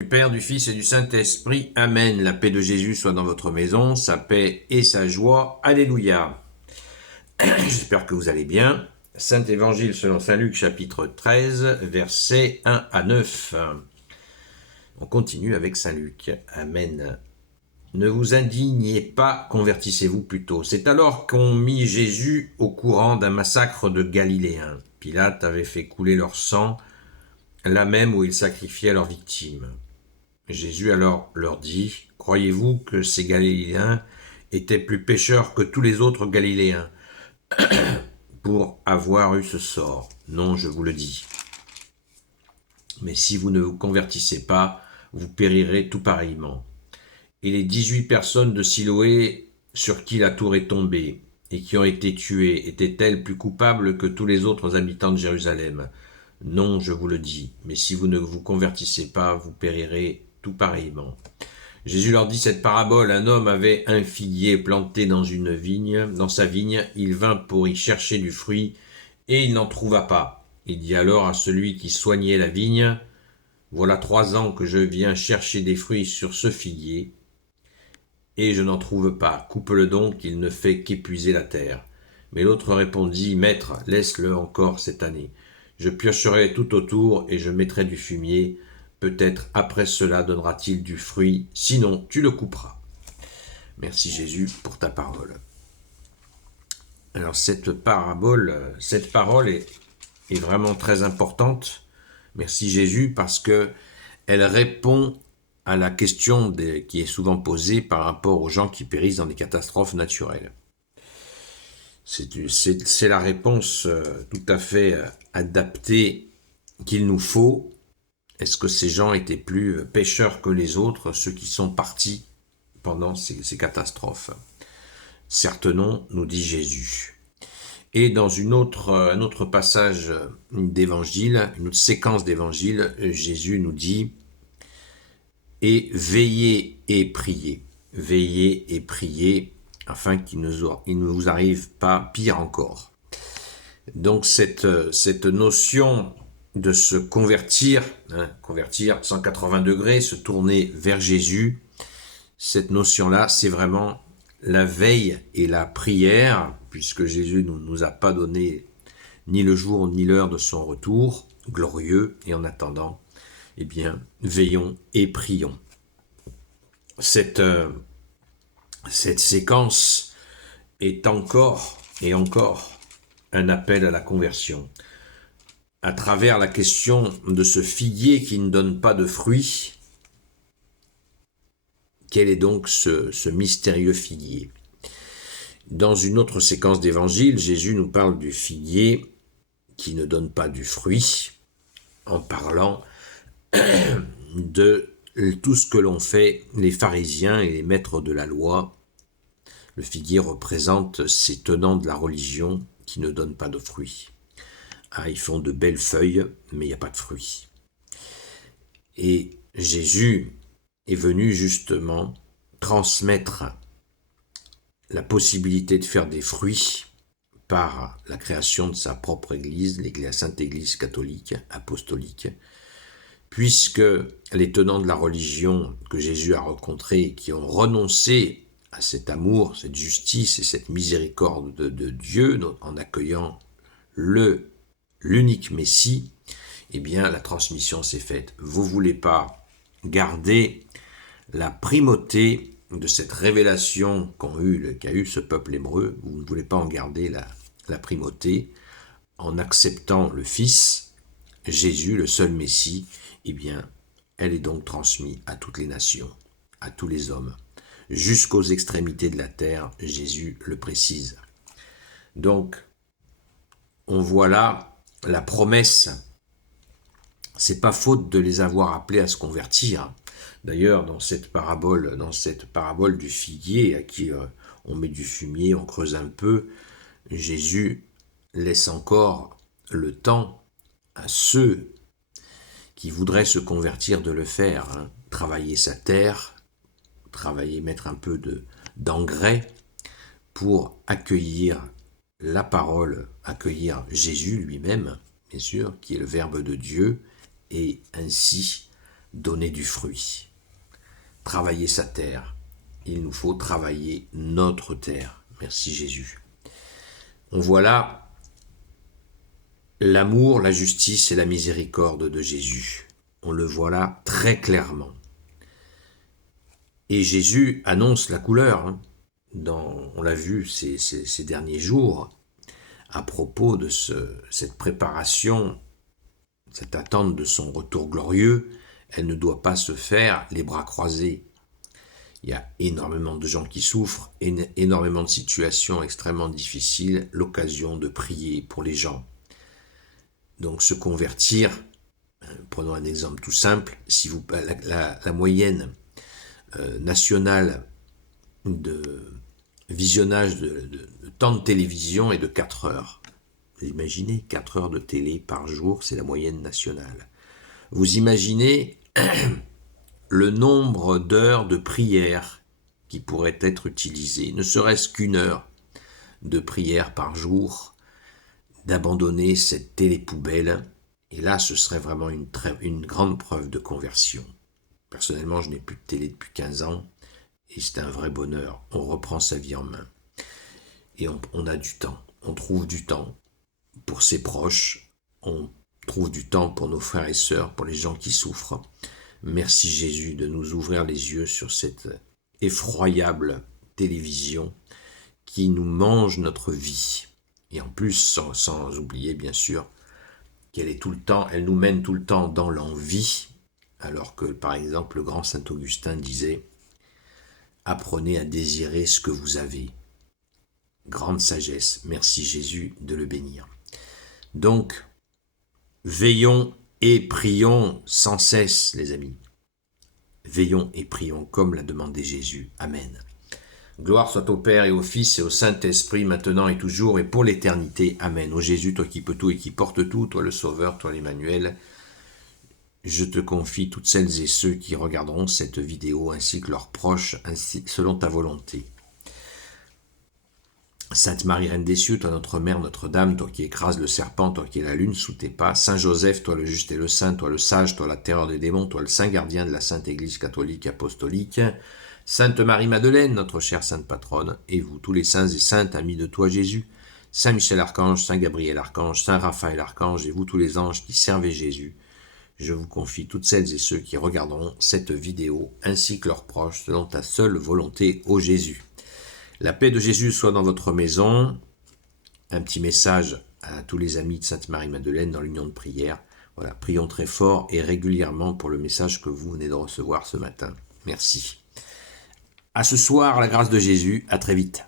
Du Père, du Fils et du Saint-Esprit. Amen. La paix de Jésus soit dans votre maison, sa paix et sa joie. Alléluia. J'espère que vous allez bien. Saint Évangile selon Saint Luc, chapitre 13, versets 1 à 9. On continue avec Saint Luc. Amen. Ne vous indignez pas, convertissez-vous plutôt. C'est alors qu'on mit Jésus au courant d'un massacre de Galiléens. Pilate avait fait couler leur sang, là même où ils sacrifiaient leurs victimes. Jésus alors leur dit, « Croyez-vous que ces Galiléens étaient plus pécheurs que tous les autres Galiléens pour avoir eu ce sort? Non, je vous le dis. Mais si vous ne vous convertissez pas, vous périrez tout pareillement. Et les 18 personnes de Siloé sur qui la tour est tombée et qui ont été tuées étaient-elles plus coupables que tous les autres habitants de Jérusalem? Non, je vous le dis. Mais si vous ne vous convertissez pas, vous périrez tout pareillement. » Jésus leur dit cette parabole. Un homme avait un figuier planté dans une vigne, dans sa vigne. Il vint pour y chercher du fruit, et il n'en trouva pas. Il dit alors à celui qui soignait la vigne, « Voilà 3 ans que je viens chercher des fruits sur ce figuier, et je n'en trouve pas. Coupe-le donc, il ne fait qu'épuiser la terre. » Mais l'autre répondit, « Maître, laisse-le encore cette année. Je piocherai tout autour et je mettrai du fumier. Peut-être après cela donnera-t-il du fruit, sinon tu le couperas. » Merci Jésus pour ta parole. Alors cette parole est vraiment très importante. Merci Jésus parce que elle répond à la question qui est souvent posée par rapport aux gens qui périssent dans des catastrophes naturelles. C'est la réponse tout à fait adaptée qu'il nous faut. Est-ce que ces gens étaient plus pécheurs que les autres, ceux qui sont partis pendant ces catastrophes? Certes non, nous dit Jésus. Et dans un autre passage d'évangile, une autre séquence d'évangile, Jésus nous dit « Et veillez et priez, veillez et priez, afin qu'il ne vous arrive pas pire encore. » Donc cette notion de se convertir, convertir 180 degrés, se tourner vers Jésus, cette notion-là, c'est vraiment la veille et la prière, puisque Jésus ne nous a pas donné ni le jour ni l'heure de son retour glorieux, et en attendant, eh bien, veillons et prions. Cette séquence est encore et encore un appel à la conversion. À travers la question de ce figuier qui ne donne pas de fruits, quel est donc ce mystérieux figuier? Dans une autre séquence d'évangile, Jésus nous parle du figuier qui ne donne pas du fruit, en parlant de tout ce que l'ont fait les pharisiens et les maîtres de la loi. Le figuier représente ces tenants de la religion qui ne donnent pas de fruits. Ah, ils font de belles feuilles, mais il n'y a pas de fruits. Et Jésus est venu justement transmettre la possibilité de faire des fruits par la création de sa propre Église, la Sainte Église catholique, apostolique, puisque les tenants de la religion que Jésus a rencontrés, qui ont renoncé à cet amour, cette justice et cette miséricorde de Dieu en accueillant l'unique Messie, eh bien la transmission s'est faite. Vous ne voulez pas garder la primauté de cette révélation qu'a eu ce peuple hébreu, vous ne voulez pas en garder la primauté en acceptant le Fils, Jésus, le seul Messie, eh bien, elle est donc transmise à toutes les nations, à tous les hommes, jusqu'aux extrémités de la terre, Jésus le précise. Donc, on voit là la promesse. C'est pas faute de les avoir appelés à se convertir. D'ailleurs, dans cette parabole du figuier à qui on met du fumier, on creuse un peu, Jésus laisse encore le temps à ceux qui voudraient se convertir de le faire, travailler sa terre, mettre un peu d'engrais pour accueillir la parole, accueillir Jésus lui-même, bien sûr, qui est le Verbe de Dieu, et ainsi donner du fruit. Travailler sa terre. Il nous faut travailler notre terre. Merci Jésus. On voit là l'amour, la justice et la miséricorde de Jésus. On le voit là très clairement. Et Jésus annonce la couleur. On l'a vu ces derniers jours, à propos de cette préparation, cette attente de son retour glorieux. Elle ne doit pas se faire les bras croisés. Il y a énormément de gens qui souffrent, énormément de situations extrêmement difficiles, l'occasion de prier pour les gens. Donc se convertir, prenons un exemple tout simple, si vous la moyenne nationale de visionnage de temps de télévision est de 4 heures. Vous imaginez, 4 heures de télé par jour, c'est la moyenne nationale. Vous imaginez le nombre d'heures de prière qui pourraient être utilisées, ne serait-ce qu'une heure de prière par jour, d'abandonner cette télé-poubelle, et là ce serait vraiment une grande preuve de conversion. Personnellement, je n'ai plus de télé depuis 15 ans, et c'est un vrai bonheur. On reprend sa vie en main. Et on a du temps, on trouve du temps pour ses proches, on trouve du temps pour nos frères et sœurs, pour les gens qui souffrent. Merci Jésus de nous ouvrir les yeux sur cette effroyable télévision qui nous mange notre vie. Et en plus, sans oublier bien sûr qu'elle est tout le temps, elle nous mène tout le temps dans l'envie, alors que par exemple le grand saint Augustin disait « Apprenez à désirer ce que vous avez ». Grande sagesse, merci Jésus de le bénir. Donc, veillons et prions sans cesse, les amis. Veillons et prions comme l'a demandé Jésus. Amen. Gloire soit au Père et au Fils et au Saint-Esprit, maintenant et toujours et pour l'éternité. Amen. Ô Jésus, toi qui peux tout et qui portes tout, toi le Sauveur, toi l'Emmanuel, je te confie toutes celles et ceux qui regarderont cette vidéo, ainsi que leurs proches, ainsi selon ta volonté. Sainte Marie, Reine des cieux, toi notre Mère, Notre-Dame, toi qui écrases le serpent, toi qui es la lune sous tes pas, Saint Joseph, toi le juste et le saint, toi le sage, toi la terreur des démons, toi le saint gardien de la Sainte Église catholique apostolique, Sainte Marie-Madeleine, notre chère Sainte Patronne, et vous tous les saints et saintes amis de toi Jésus, Saint Michel Archange, Saint Gabriel Archange, Saint Raphaël Archange, et vous tous les anges qui servez Jésus, je vous confie toutes celles et ceux qui regarderont cette vidéo, ainsi que leurs proches, selon ta seule volonté, ô Jésus. La paix de Jésus soit dans votre maison. Un petit message à tous les amis de Sainte Marie-Madeleine dans l'union de prière. Voilà, prions très fort et régulièrement pour le message que vous venez de recevoir ce matin. Merci. À ce soir, la grâce de Jésus. À très vite.